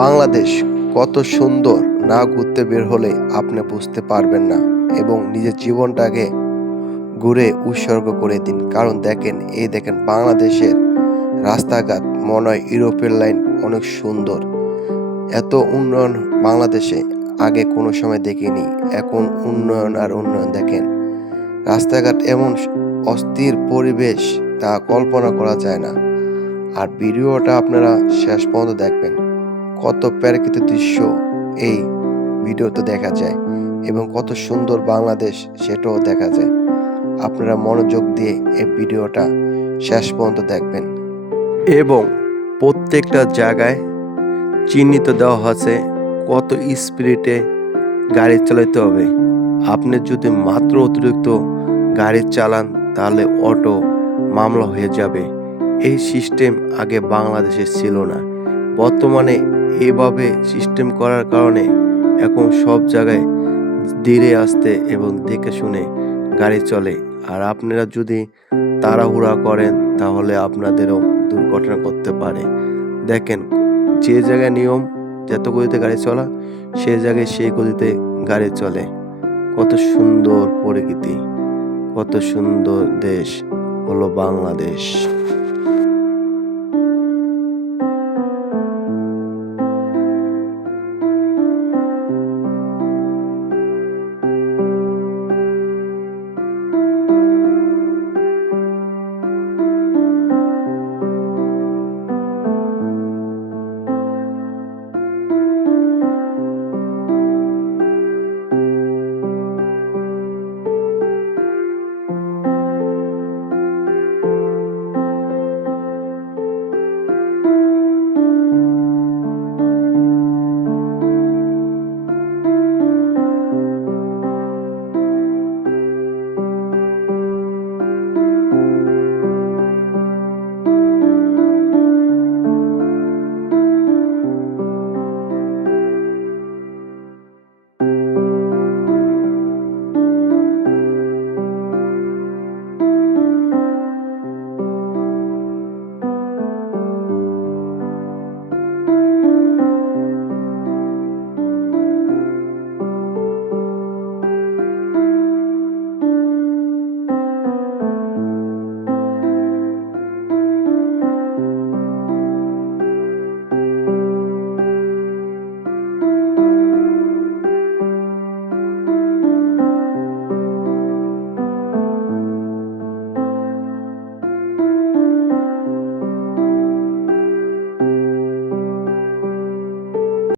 বাংলাদেশ কত সুন্দর না ঘুরতে বের হলে আপনি বুঝতে পারবেন না এবং নিজের জীবনটাকে ঘুরে উৎসর্গ করে দিন। কারণ দেখেন বাংলাদেশের রাস্তাঘাট মনে হয় ইউরোপের লাইন অনেক সুন্দর। এত উন্নয়ন বাংলাদেশে আগে কোনো সময় দেখিনি। এখন উন্নয়ন আর উন্নয়ন দেখেন। রাস্তাঘাট এমন অস্থির পরিবেশ তা কল্পনা করা যায় না। আর ভিডিওটা আপনারা শেষ পর্যন্ত দেখবেন। কত প্রাকৃতিক দৃশ্য এই ভিডিওতে দেখা যায় এবং কত সুন্দর বাংলাদেশ সেটাও দেখা যায়। আপনারা মনোযোগ দিয়ে এই ভিডিওটা শেষ পর্যন্ত দেখবেন এবং প্রত্যেকটা জায়গায় চিহ্নিত দেওয়া আছে কত স্পিডে গাড়ি চালাতে হবে। আপনি যদি মাত্র অতিরিক্ত গাড়ি চালান তাহলে অটো মামলা হয়ে যাবে। এই সিস্টেম আগে বাংলাদেশে ছিল না। বর্তমানে এভাবে সিস্টেম করার কারণে এখন সব জায়গায় ধীরে আস্তে এবং দেখে শুনে গাড়ি চলে। আর আপনারা যদি তাড়াহুড়া করেন তাহলে আপনাদেরও দুর্ঘটনা করতে পারে। দেখেন, যে জায়গায় নিয়ম যত গতিতে গাড়ি চলা সেই জায়গায় সেই গতিতে গাড়ি চলে। কত সুন্দর প্রকৃতি, কত সুন্দর দেশ হলো বাংলাদেশ।